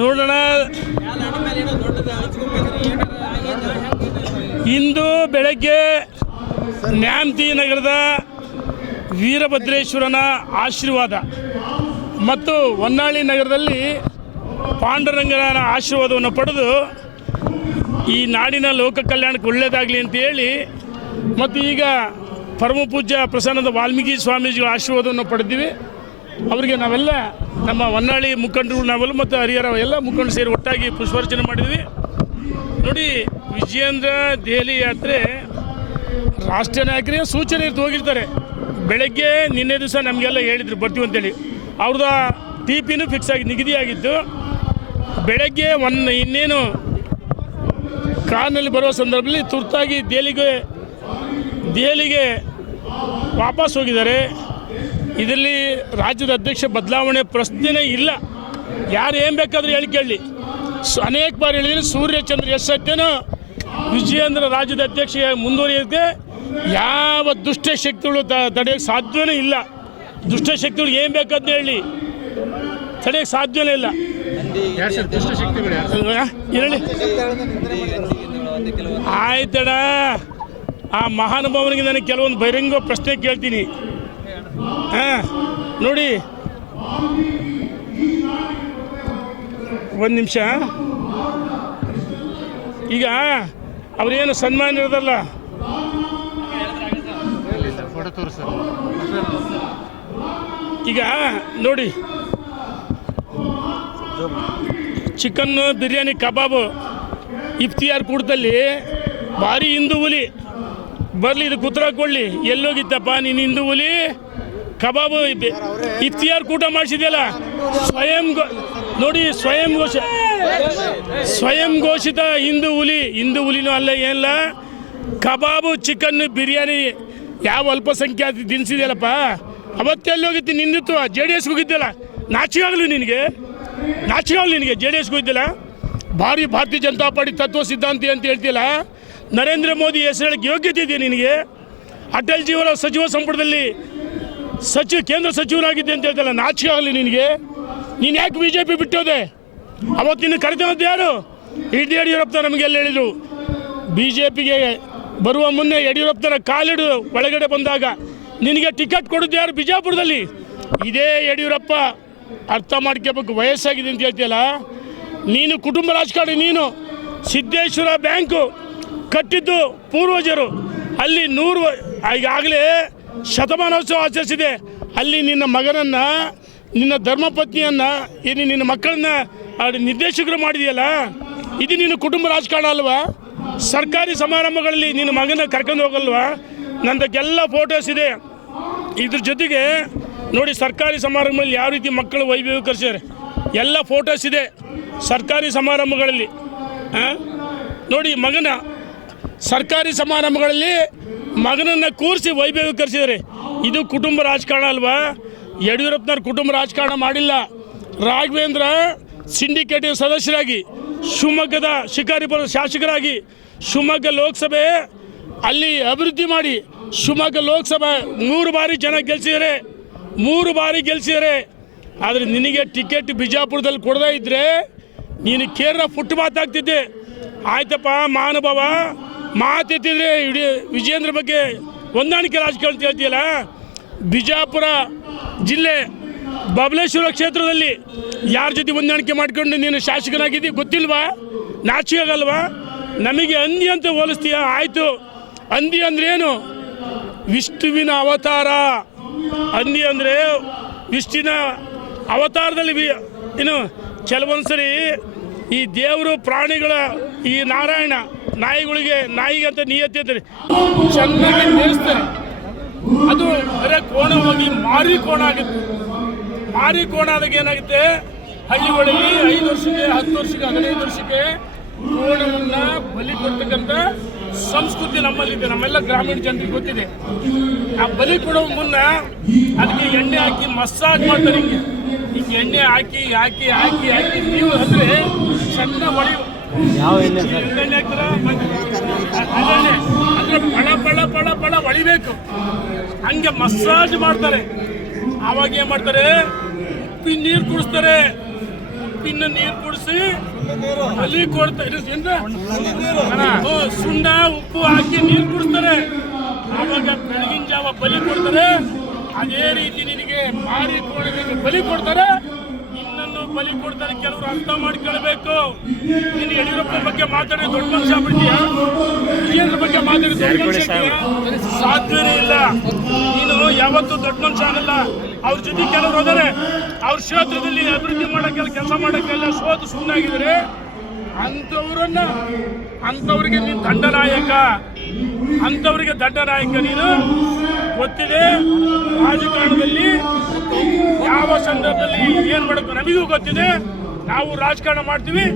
ನೋಡೋಣ. ಇಂದು ಬೆಳಗ್ಗೆ ನ್ಯಾಮತಿ ನಗರದ ವೀರಭದ್ರೇಶ್ವರನ ಆಶೀರ್ವಾದ ಮತ್ತು ಹೊನ್ನಾಳಿ ನಗರದಲ್ಲಿ ಪಾಂಡುರಂಗನ ಆಶೀರ್ವಾದವನ್ನು ಪಡೆದು ಈ ನಾಡಿನ ಲೋಕ ಕಲ್ಯಾಣಕ್ಕೆ ಒಳ್ಳೆಯದಾಗಲಿ ಅಂತ ಹೇಳಿ ಮತ್ತು ಈಗ ಪರಮ ಪೂಜ್ಯ ಪ್ರಸನ್ನದ ವಾಲ್ಮೀಕಿ ಸ್ವಾಮೀಜಿಗಳ ಆಶೀರ್ವಾದವನ್ನು ಪಡೆದಿವಿ. ಅವರಿಗೆ ನಾವೆಲ್ಲ ನಮ್ಮ ಹೊನ್ನಾಳಿ ಮುಖಂಡರು ನಾವೆಲ್ಲ ಮತ್ತು ಹರಿಹರ ಎಲ್ಲ ಮುಖಂಡರು ಸೇರಿ ಒಟ್ಟಾಗಿ ಪುಷ್ಪಾರ್ಚನೆ ಮಾಡಿದ್ವಿ. ನೋಡಿ, ವಿಜಯೇಂದ್ರ ದೆಹಲಿ ಯಾತ್ರೆ ರಾಷ್ಟ್ರೀಯ ನಾಯಕರಿಗೆ ಸೂಚನೆ ಇರ್ತು ಹೋಗಿರ್ತಾರೆ. ಬೆಳಗ್ಗೆ ನಿನ್ನೆ ದಿವಸ ನಮಗೆಲ್ಲ ಹೇಳಿದ್ರು ಬರ್ತೀವಿ ಅಂತೇಳಿ. ಅವ್ರದ್ದು ಟಿ ಪಿನೂ ಫಿಕ್ಸ್ ಆಗಿ ನಿಗದಿಯಾಗಿದ್ದು. ಬೆಳಗ್ಗೆ ಇನ್ನೇನು ಕಾರ್ನಲ್ಲಿ ಬರುವ ಸಂದರ್ಭದಲ್ಲಿ ತುರ್ತಾಗಿ ದೆಹಲಿಗೆ ವಾಪಸ್ ಹೋಗಿದ್ದಾರೆ. ಇದರಲ್ಲಿ ರಾಜ್ಯದ ಅಧ್ಯಕ್ಷ ಬದಲಾವಣೆ ಪ್ರಶ್ನೆನೇ ಇಲ್ಲ. ಯಾರು ಏನು ಬೇಕಾದರೂ ಹೇಳಿಕೊಳ್ಳಿ. ಅನೇಕ ಬಾರಿ ಹೇಳಿದರೆ ಸೂರ್ಯಚಂದ್ರ ಎಸ್ ಸತ್ಯನೋ ವಿಜಯೇಂದ್ರ ರಾಜ್ಯದ ಅಧ್ಯಕ್ಷ ಮುಂದುವರಿಯೋಕ್ಕೆ ಯಾವ ದುಷ್ಟಶಕ್ತಿಗಳು ತಡೆಯೋಕ್ಕೆ ಸಾಧ್ಯವೇ ಇಲ್ಲ. ದುಷ್ಟಶಕ್ತಿಗಳು ಏನು ಬೇಕಂತ ಹೇಳಿ ತಡೆಯೋಕ್ಕೆ ಸಾಧ್ಯವೇ ಇಲ್ಲ. ಹೇಳಿ ಆಯ್ತಡ. ಆ ಮಹಾನುಭಾವನಿಗೆ ನನಗೆ ಕೆಲವೊಂದು ಬಹಿರಂಗ ಪ್ರಶ್ನೆ ಕೇಳ್ತೀನಿ. ನೋಡಿ, ಒಂದು ನಿಮಿಷ. ಈಗ ಅವರೇನು ಸನ್ಮಾನ ಇರೋದಲ್ಲ, ಈಗ ನೋಡಿ, ಚಿಕನ್ ಬಿರಿಯಾನಿ ಕಬಾಬು ಇಫ್ತಿಯಾರ್ ಕೂಟದಲ್ಲಿ ಭಾರಿ ಹಿಂದೂ ಹುಲಿ ಬರಲಿ, ಇದಕ್ಕೆ ಉತ್ತರ ಕೊಡಲಿ. ಎಲ್ಲೋಗಿತ್ತಪ್ಪ ನೀನು ಹಿಂದೂ ಹುಲಿ? ಕಬಾಬು ಇಫ್ತಿಯಾರ್ ಕೂಟ ಮಾಡಿಸಿದೆಯಲ್ಲ, ನೋಡಿ, ಸ್ವಯಂ ಘೋಷಿತ ಹಿಂದೂ ಹುಲಿನೂ ಅಲ್ಲ, ಏನಿಲ್ಲ. ಕಬಾಬು ಚಿಕನ್ ಬಿರಿಯಾನಿ ಯಾವ ಅಲ್ಪಸಂಖ್ಯಾತ ತಿನ್ಸಿದೆಯಲ್ಲಪ್ಪ, ಅವತ್ತೆಲ್ಲೋಗಿತ್ತು ನಿಂದಿತ್ತು. JDS ಹೋಗಿದ್ದಲ್ಲ, ನಾಚಿಕಾಗಲಿ ನಿನಗೆ JDS ಹೋಗಿದ್ದಿಲ್ಲ. ಭಾರಿ ಭಾರತೀಯ ಜನತಾ ಪಾರ್ಟಿ ತತ್ವ ಸಿದ್ಧಾಂತಿ ಅಂತ ಹೇಳ್ತಿಲ್ಲ. ನರೇಂದ್ರ ಮೋದಿ ಹೆಸರು ಹೇಳಕ್ಕೆ ಯೋಗ್ಯತೆ ಇದೆಯಾ ನಿನಗೆ? ಅಟಲ್ ಜೀವನ ಸಚಿವ ಸಂಪುಟದಲ್ಲಿ ಕೇಂದ್ರ ಸಚಿವರಾಗಿದ್ದೆ ಅಂತ ಹೇಳ್ತಲ್ಲ, ನಾಚಿಕಾಗಲಿ ನಿನಗೆ? ನೀನು ಯಾಕೆ BJP ಬಿಟ್ಟೋದೆ? ಅವತ್ತು ನಿನ್ನ ಕರೆತಂದು ಯಾರು? ಯಡಿಯೂರಪ್ಪ ನಮಗೆಲ್ಲ ಹೇಳಿದರು. BJPಗೆ ಬರುವ ಮುನ್ನೆ ಯಡಿಯೂರಪ್ಪನ ಕಾಲಿಡು ಒಳಗಡೆ ಬಂದಾಗ ನಿನಗೆ ಟಿಕೆಟ್ ಕೊಡೋದು ಯಾರು? ಬಿಜಾಪುರದಲ್ಲಿ. ಇದೇ ಯಡಿಯೂರಪ್ಪ ಅರ್ಥ ಮಾಡ್ಕೋಬೇಕು, ವಯಸ್ಸಾಗಿದೆ ಅಂತ ಹೇಳ್ತೀಯಲ್ಲ. ನೀನು ಕುಟುಂಬ ರಾಜಕಾರಣಿ. ನೀನು ಸಿದ್ದೇಶ್ವರ ಬ್ಯಾಂಕು ಕಟ್ಟಿದ್ದು ಪೂರ್ವಜರು. ಅಲ್ಲಿ ಈಗಾಗಲೇ ಶತಮಾನೋತ್ಸವ ಆಚರಿಸಿದೆ. ಅಲ್ಲಿ ನಿನ್ನ ಮಗನನ್ನು, ನಿನ್ನ ಧರ್ಮಪತ್ನಿಯನ್ನು, ನಿನ್ನ ಮಕ್ಕಳನ್ನ ನಿರ್ದೇಶಕರು ಮಾಡಿದೆಯಲ್ಲ, ಇದು ನಿನ್ನ ಕುಟುಂಬ ರಾಜಕಾರಣ ಅಲ್ವಾ? ಸರ್ಕಾರಿ ಸಮಾರಂಭಗಳಲ್ಲಿ ನಿನ್ನ ಮಗನ ಕರ್ಕೊಂಡು ಹೋಗಲ್ವಾ? ನಂದಕ್ಕೆಲ್ಲ ಫೋಟೋಸ್ ಇದೆ. ಇದ್ರ ಜೊತೆಗೆ ನೋಡಿ, ಸರ್ಕಾರಿ ಸಮಾರಂಭದಲ್ಲಿ ಯಾವ ರೀತಿ ಮಕ್ಕಳು ವೈಭವೀಕರಿಸಿದ್ದಾರೆ ಎಲ್ಲ ಫೋಟೋಸ್ ಇದೆ ಸರ್ಕಾರಿ ಸಮಾರಂಭಗಳಲ್ಲಿ. ನೋಡಿ, ಸರ್ಕಾರಿ ಸಮಾರಂಭಗಳಲ್ಲಿ ಮಗನನ್ನು ಕೂರಿಸಿ ವೈಭವೀಕರಿಸಿದ್ದಾರೆ. ಇದು ಕುಟುಂಬ ರಾಜಕಾರಣ ಅಲ್ವಾ? ಯಡಿಯೂರಪ್ಪನವ್ರು ಕುಟುಂಬ ರಾಜಕಾರಣ ಮಾಡಿಲ್ಲ. ರಾಘವೇಂದ್ರ ಸಿಂಡಿಕೇಟಿವ್ ಸದಸ್ಯರಾಗಿ, ಶಿವಮೊಗ್ಗದ ಶಿಕಾರಿಪುರದ ಶಾಸಕರಾಗಿ, ಶಿವಮೊಗ್ಗ ಲೋಕಸಭೆ ಅಲ್ಲಿ ಅಭಿವೃದ್ಧಿ ಮಾಡಿ, ಶಿವಮೊಗ್ಗ ಲೋಕಸಭೆ 3 ಬಾರಿ ಜನ ಗೆಲ್ಲಿಸಿದ್ದಾರೆ. ಆದರೆ ನಿನಗೆ ಟಿಕೆಟ್ ಬಿಜಾಪುರದಲ್ಲಿ ಕೊಡದೇ ಇದ್ದರೆ ನೀನು ಕೇರಳ ಫುಟ್ ಮಾತಾಗ್ತಿದ್ದೆ. ಆಯ್ತಪ್ಪ, ಮಹಾನುಭಾವ ಮಾತೆತ್ತಿದ್ರೆ ಇಡೀ ವಿಜಯೇಂದ್ರ ಬಗ್ಗೆ ಹೊಂದಾಣಿಕೆ ರಾಜಕಾರಣ ಅಂತ ಹೇಳ್ತೀಯಲ್ಲ. ಬಿಜಾಪುರ ಜಿಲ್ಲೆ ಬಬಲೇಶ್ವರ ಕ್ಷೇತ್ರದಲ್ಲಿ ಯಾರ ಜೊತೆ ಹೊಂದಾಣಿಕೆ ಮಾಡ್ಕೊಂಡು ನೀನು ಶಾಸಕನಾಗಿದ್ದೀವಿ ಗೊತ್ತಿಲ್ವಾ? ನಾಚಿಕಾಗಲ್ವಾ? ನಮಗೆ ಹಂದಿ ಅಂತ ಹೋಲಿಸ್ತೀಯ. ಆಯಿತು, ಹಂದಿ ಅಂದ್ರೇನು? ವಿಷ್ಣುವಿನ ಅವತಾರ. ಹಂದಿ ಅಂದರೆ ವಿಷ್ಣುವಿನ ಅವತಾರದಲ್ಲಿ ಕೆಲವೊಂದು ಸರಿ ಈ ದೇವರು ಪ್ರಾಣಿಗಳ ಈ ನಾರಾಯಣ ನಾಯಿಗೆ ಅಂತ ನಿಯತಿ ಅಂತಾರೆ, ಚೆನ್ನಾಗಿ ಮೇಯಿಸ್ತಾರೆ. ಅದು ಬೇರೆ ಕೋಣವಾಗಿ ಮಾರಿ ಕೋಣ ಆಗುತ್ತೆ. ಮಾರಿ ಕೋಣ ಆದಾಗ ಏನಾಗುತ್ತೆ? ಹಳ್ಳಿಗಳಲ್ಲಿ 5 ವರ್ಷಕ್ಕೆ 10 ವರ್ಷಕ್ಕೆ 15 ವರ್ಷಕ್ಕೆ ಕೋಣವನ್ನು ಬಲಿ ಕೊಡ್ತಕ್ಕಂಥ ಸಂಸ್ಕೃತಿ ನಮ್ಮಲ್ಲಿದೆ. ನಮ್ಮೆಲ್ಲ ಗ್ರಾಮೀಣ ಜನರಿಗೆ ಗೊತ್ತಿದೆ. ಆ ಬಲಿ ಕೊಡೋ ಮುನ್ನ ಅದಕ್ಕೆ ಎಣ್ಣೆ ಹಾಕಿ ಮಸಾಜ್ ಮಾಡ್ತಾರೆ. ಹಿಂಗೆ ಎಣ್ಣೆ ಹಾಕಿ ನೀವು ಅಂದರೆ ಸಣ್ಣ ಹೊಳಿ ಎಣ್ಣೆ ಹಾಕ್ತಾರ ಅಂದರೆ ಪಳ ಹೊಳಿಬೇಕು. ಹಂಗೆ ಮಸಾಜ್ ಮಾಡ್ತಾರೆ. ಆವಾಗ ಏನು ಮಾಡ್ತಾರೆ? ಉಪ್ಪಿನ ನೀರು ಕುಡಿಸ್ತಾರೆ. ಉಪ್ಪಿನ ನೀರು ಕುಡಿಸಿ ಬಲಿ ಕೊಡ್ತಾರೆ, ಸುಣ್ಣ ಉಪ್ಪು ಹಾಕಿ ನೀರು ಕುಡಿಸ್ತಾರೆ, ಆವಾಗ ಬೆಳಗಿನ ಜಾವ ಬಲಿ ಕೊಡ್ತಾರೆ. ಅದೇ ರೀತಿ ನಿನಗೆ ಮಾರಿ ಕೋಣೆಗೆ ಬಲಿ ಕೊಡ್ತಾರೆ, ಇನ್ನೊಂದು ಬಲಿ ಕೊಡ್ತಾರೆ. ಕೆಲವರು ಅರ್ಥ ಮಾಡ್ಕೊಳ್ಬೇಕು. ನೀನು ಯಡಿಯೂರಪ್ಪ ಬಗ್ಗೆ ಮಾತಾಡಿ ದೊಡ್ಡ ಮನುಷ್ಯ ಆಗ್ಬಿಡ್ತೀಯ, ವಿಜಯೇಂದ್ರ ಬಗ್ಗೆ ಮಾತಾಡಿ ದೊಡ್ಡ ಮನುಷ್ಯ ಸಾಧ್ಯವೇ ಇಲ್ಲ. ನೀನು ಯಾವತ್ತೂ ದೊಡ್ಡ ಮನುಷ್ಯ ಆಗಲ್ಲ. ಅವ್ರ ಜೊತೆ ಕೆಲವರು ಹೋದರೆ ಅವ್ರ ಕ್ಷೇತ್ರದಲ್ಲಿ ಅಭಿವೃದ್ಧಿ ಮಾಡೋಕ್ಕೆಲ್ಲ ಕೆಲಸ ಮಾಡೋಕ್ಕೆಲ್ಲ ಸೋತು ಸುಮ್ಮನಾಗಿದ್ದಾರೆ. ಅಂಥವ್ರಿಗೆ ನೀನು ದಂಡನಾಯಕ, ಅಂಥವ್ರಿಗೆ ದಂಡನಾಯಕ. ನೀನು ಗೊತ್ತಿದೆ ರಾಜಕಾರಣದಲ್ಲಿ ಯಾವ ಸಂದರ್ಭದಲ್ಲಿ ಏನು ಮಾಡಬೇಕು ನಮಗೂ ಗೊತ್ತಿದೆ. ನಾವು ರಾಜಕಾರಣ ಮಾಡ್ತೀವಿ,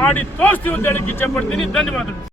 ಮಾಡಿ ತೋರಿಸ್ತೀವಿ ಅಂತ ಹೇಳಕ್ಕೆ ಇಚ್ಛೆ ಪಡ್ತೀನಿ. ಧನ್ಯವಾದಗಳು.